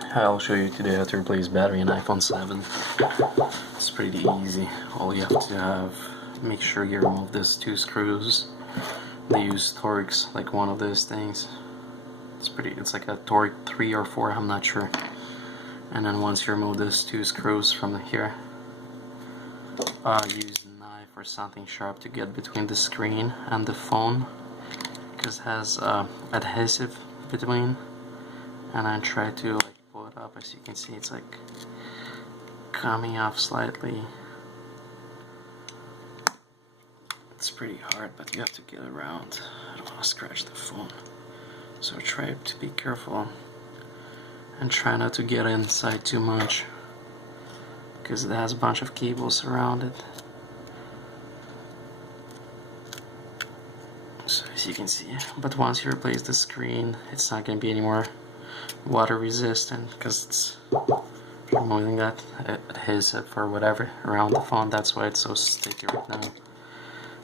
I'll show you today how to replace battery in iPhone 7. It's pretty easy. All you have to make sure you remove these two screws. They use Torx, like one of those things. It's like a Torx 3 or 4, I'm not sure. And then once you remove these two screws from here, use a knife or something sharp to get between the screen and the phone, because it has adhesive between. And I try to pull it up. As you can see, it's like coming off slightly. It's pretty hard, but you have to get around. I don't want to scratch the phone, so try to be careful and try not to get inside too much, because it has a bunch of cables around it. So as you can see, but once you replace the screen, it's not going to be any more water resistant, because it's removing that adhesive or whatever around the phone. That's why it's so sticky right now.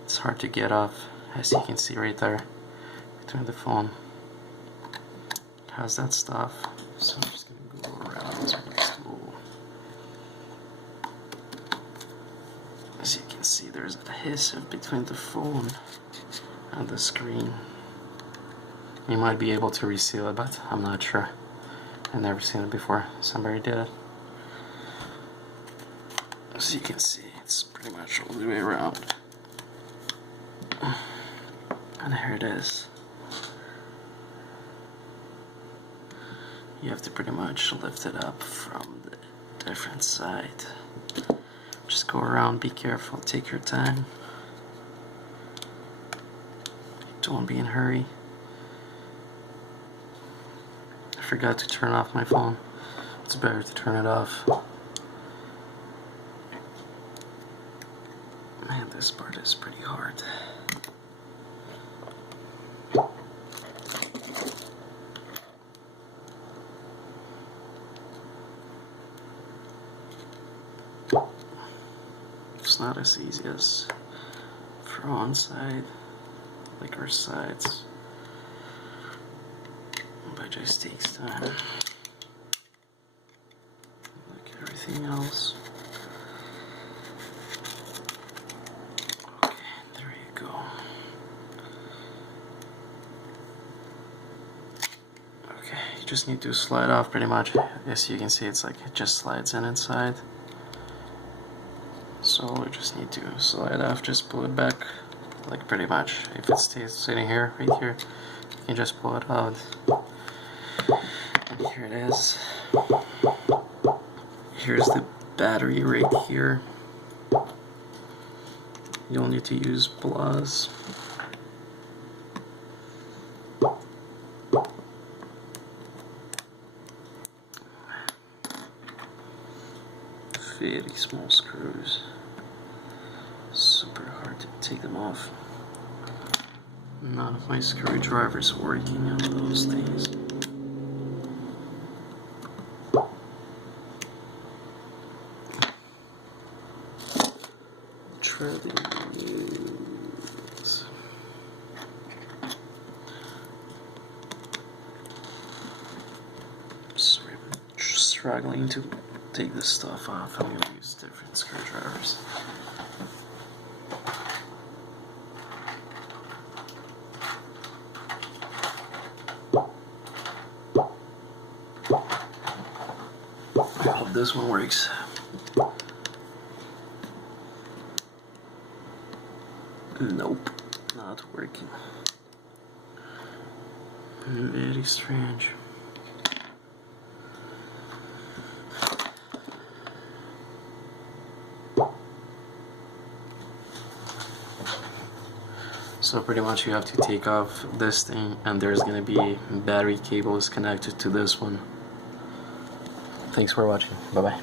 It's hard to get off, as you can see right there between the phone. It has that stuff, so I'm just going to go around this tool. As you can see, there's adhesive between the phone and the screen. You might be able to reseal it, but I'm not sure. I've never seen it before. Somebody did it. As you can see, it's pretty much all the way around. And here it is. You have to pretty much lift it up from the different side. Just go around, be careful, take your time. Don't be in a hurry. I forgot to turn off my phone. It's better to turn it off. Man, this part is pretty hard. It's not as easy as front side, like our sides, but it just takes time. Like everything else. Okay, there you go. Okay, you just need to slide off pretty much. As you can see, it's like it just slides in inside. So we just need to slide off, just pull it back, like pretty much. If it stays sitting here, right here, you can just pull it out. And here it is. Here's the battery right here. You'll need to use plus. Very small screws. Super hard to take them off. None of my screwdrivers working on those things. Treading wheels. Sorry, I'm struggling to take this stuff off. I'm going to use different screwdrivers. I hope this one works. Nope, not working. Very strange. So pretty much you have to take off this thing, and there's gonna be battery cables connected to this one. Thanks for watching. Bye bye.